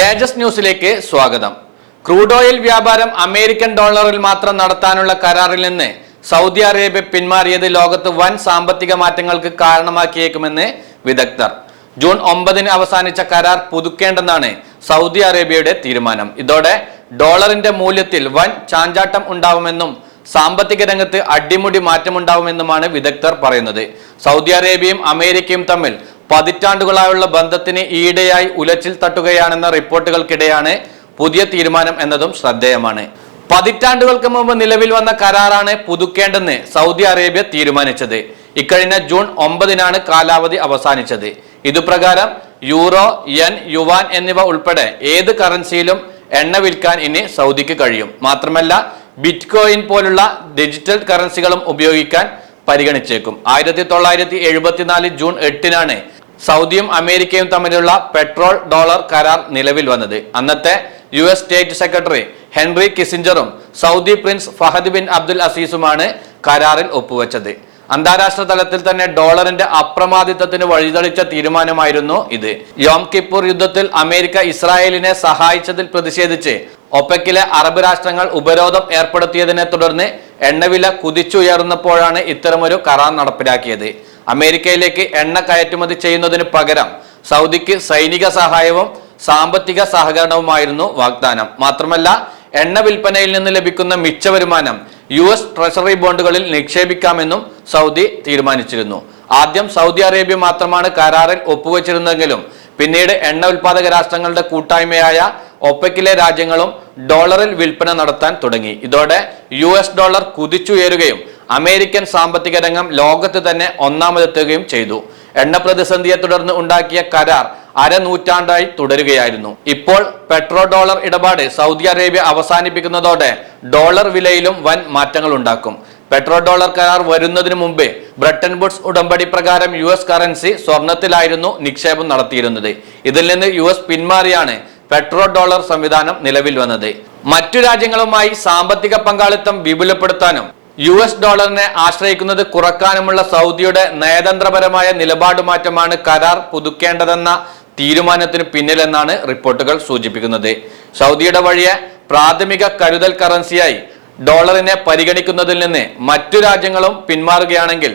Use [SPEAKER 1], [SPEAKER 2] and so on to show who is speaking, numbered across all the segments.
[SPEAKER 1] തേജസ് ന്യൂസിലേക്ക് സ്വാഗതം. Crude oil വ്യാപാരം അമേരിക്കൻ ഡോളറിൽ മാത്രം നടത്താനുള്ള കരാറിൽ നിന്ന് സൗദി അറേബ്യ പിന്മാറിയത് ലോകത്ത് വൻ സാമ്പത്തിക മാറ്റങ്ങൾക്ക് കാരണമാക്കിയേക്കുമെന്ന് വിദഗ്ധർ. ജൂൺ ഒമ്പതിന് അവസാനിച്ച കരാർ പുതുക്കേണ്ടെന്നാണ് സൗദി അറേബ്യയുടെ തീരുമാനം. ഇതോടെ ഡോളറിന്റെ മൂല്യത്തിൽ വൻ ചാഞ്ചാട്ടം ഉണ്ടാവുമെന്നും സാമ്പത്തിക രംഗത്ത് അടിമുടി മാറ്റമുണ്ടാവുമെന്നുമാണ് വിദഗ്ധർ പറയുന്നത്. സൗദി അറേബ്യയും അമേരിക്കയും തമ്മിൽ പതിറ്റാണ്ടുകളായുള്ള ബന്ധത്തിന് ഈയിടെയായി ഉലച്ചിൽ തട്ടുകയാണെന്ന റിപ്പോർട്ടുകൾക്കിടെയാണ് പുതിയ തീരുമാനം എന്നതും ശ്രദ്ധേയമാണ്. പതിറ്റാണ്ടുകൾക്ക് മുമ്പ് നിലവിൽ വന്ന കരാറാണ് പുതുക്കേണ്ടെന്ന് സൗദി അറേബ്യ തീരുമാനിച്ചത്. ഇക്കഴിഞ്ഞ ജൂൺ ഒമ്പതിനാണ് കാലാവധി അവസാനിച്ചത്. ഇതുപ്രകാരം യൂറോ യൻ യുവാൻ എന്നിവ ഉൾപ്പെടെ ഏത് കറൻസിയിലും എണ്ണ വിൽക്കാൻ ഇനി സൗദിക്ക് കഴിയും. മാത്രമല്ല ബിറ്റ്കോയിൻ പോലുള്ള ഡിജിറ്റൽ കറൻസികളും ഉപയോഗിക്കാൻ പരിഗണിച്ചേക്കും. ആയിരത്തി തൊള്ളായിരത്തി എഴുപത്തിനാല് ജൂൺ എട്ടിനാണ് സൗദിയും അമേരിക്കയും തമ്മിലുള്ള പെട്രോൾ ഡോളർ കരാർ നിലവിൽ വന്നത്. അന്നത്തെ U S state secretary Henry കിസിഞ്ചറും Saudi prince Fahd bin Abdul അസീസുമാണ് കരാറിൽ ഒപ്പുവെച്ചത്. അന്താരാഷ്ട്ര തലത്തിൽ തന്നെ ഡോളറിന്റെ അപ്രമാദിത്വത്തിന് വഴിതെളിച്ച തീരുമാനമായിരുന്നു ഇത്. യോം കിപ്പൂർ യുദ്ധത്തിൽ അമേരിക്ക ഇസ്രായേലിനെ സഹായിച്ചതിൽ പ്രതിഷേധിച്ച് ഒപെക്കിലെ അറബ് രാഷ്ട്രങ്ങൾ ഉപരോധം ഏർപ്പെടുത്തിയതിനെ തുടർന്ന് എണ്ണവില കുതിച്ചുയർന്നപ്പോഴാണ് ഇത്തരമൊരു കരാർ നടപ്പിലാക്കിയത്. അമേരിക്കയിലേക്ക് എണ്ണ കയറ്റുമതി ചെയ്യുന്നതിന് പകരം സൗദിക്ക് സൈനിക സഹായവും സാമ്പത്തിക സഹകരണവുമായിരുന്നു വാഗ്ദാനം. മാത്രമല്ല എണ്ണ വിൽപ്പനയിൽ നിന്ന് ലഭിക്കുന്ന മിച്ച വരുമാനം യു എസ് ട്രഷറി ബോണ്ടുകളിൽ നിക്ഷേപിക്കാമെന്നും സൗദി തീരുമാനിച്ചിരുന്നു. ആദ്യം സൗദി അറേബ്യ മാത്രമാണ് കരാറിൽ ഒപ്പുവെച്ചിരുന്നെങ്കിലും പിന്നീട് എണ്ണ ഉൽപാദക രാഷ്ട്രങ്ങളുടെ കൂട്ടായ്മയായ ഒപ്പക്കിലെ രാജ്യങ്ങളും ഡോളറിൽ വിൽപ്പന നടത്താൻ തുടങ്ങി. ഇതോടെ യു ഡോളർ കുതിച്ചുയരുകയും അമേരിക്കൻ സാമ്പത്തിക രംഗം ലോകത്ത് തന്നെ ഒന്നാമതെത്തുകയും ചെയ്തു. എണ്ണ പ്രതിസന്ധിയെ തുടർന്ന് ഉണ്ടാക്കിയ കരാർ അരനൂറ്റാണ്ടായി തുടരുകയായിരുന്നു. ഇപ്പോൾ പെട്രോ ഡോളർ ഇടപാട് സൗദി അറേബ്യ അവസാനിപ്പിക്കുന്നതോടെ ഡോളർ വിലയിലും വൻ മാറ്റങ്ങൾ ഉണ്ടാക്കും. പെട്രോ ഡോളർ കരാർ വരുന്നതിന് മുമ്പേ ബ്രിട്ടൻ ബുഡ്സ് ഉടമ്പടി പ്രകാരം യു എസ് കറൻസി സ്വർണത്തിലായിരുന്നു നിക്ഷേപം നടത്തിയിരുന്നത്. ഇതിൽ നിന്ന് യു എസ് പിന്മാറിയാണ് പെട്രോ ഡോളർ സംവിധാനം നിലവിൽ വന്നത്. മറ്റു രാജ്യങ്ങളുമായി സാമ്പത്തിക പങ്കാളിത്തം വിപുലപ്പെടുത്താനും യു എസ് ഡോളറിനെ ആശ്രയിക്കുന്നത് കുറക്കാനുമുള്ള സൗദിയുടെ നയതന്ത്രപരമായ നിലപാട് മാറ്റമാണ് കരാർ പുതുക്കേണ്ടതെന്ന തീരുമാനത്തിന് പിന്നിലെന്നാണ് റിപ്പോർട്ടുകൾ സൂചിപ്പിക്കുന്നത്. സൗദിയുടെ വഴിയെ പ്രാഥമിക കരുതൽ കറൻസിയായി ഡോളറിനെ പരിഗണിക്കുന്നതിൽ നിന്ന് മറ്റു രാജ്യങ്ങളും പിന്മാറുകയാണെങ്കിൽ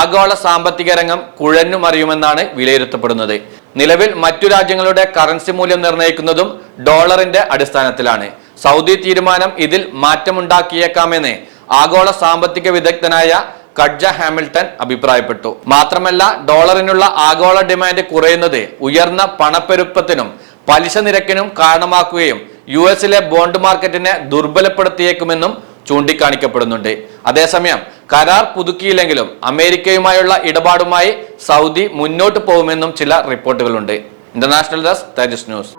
[SPEAKER 1] ആഗോള സാമ്പത്തിക രംഗം കുഴഞ്ഞു മറിയുമെന്നാണ് വിലയിരുത്തപ്പെടുന്നത്. നിലവിൽ മറ്റു രാജ്യങ്ങളുടെ കറൻസി മൂല്യം നിർണയിക്കുന്നതും ഡോളറിന്റെ അടിസ്ഥാനത്തിലാണ്. സൗദി തീരുമാനം ഇതിൽ മാറ്റമുണ്ടാക്കിയേക്കാമെന്ന് ആഗോള സാമ്പത്തിക വിദഗ്ധനായ കഡ്ജ ഹാമിൽട്ടൺ അഭിപ്രായപ്പെട്ടു. മാത്രമല്ല ഡോളറിനുള്ള ആഗോള ഡിമാൻഡ് കുറയുന്നത് ഉയർന്ന പണപ്പെരുപ്പത്തിനും പലിശ നിരക്കിനും കാരണമാക്കുകയും യു എസിലെ ബോണ്ട് മാർക്കറ്റിനെ ദുർബലപ്പെടുത്തിയേക്കുമെന്നും ചൂണ്ടിക്കാണിക്കപ്പെടുന്നുണ്ട്. അതേസമയം കരാർ പുതുക്കിയില്ലെങ്കിലും അമേരിക്കയുമായുള്ള ഇടപാടുമായി സൗദി മുന്നോട്ട് പോകുമെന്നും ചില റിപ്പോർട്ടുകളുണ്ട്. International desk Tejas news.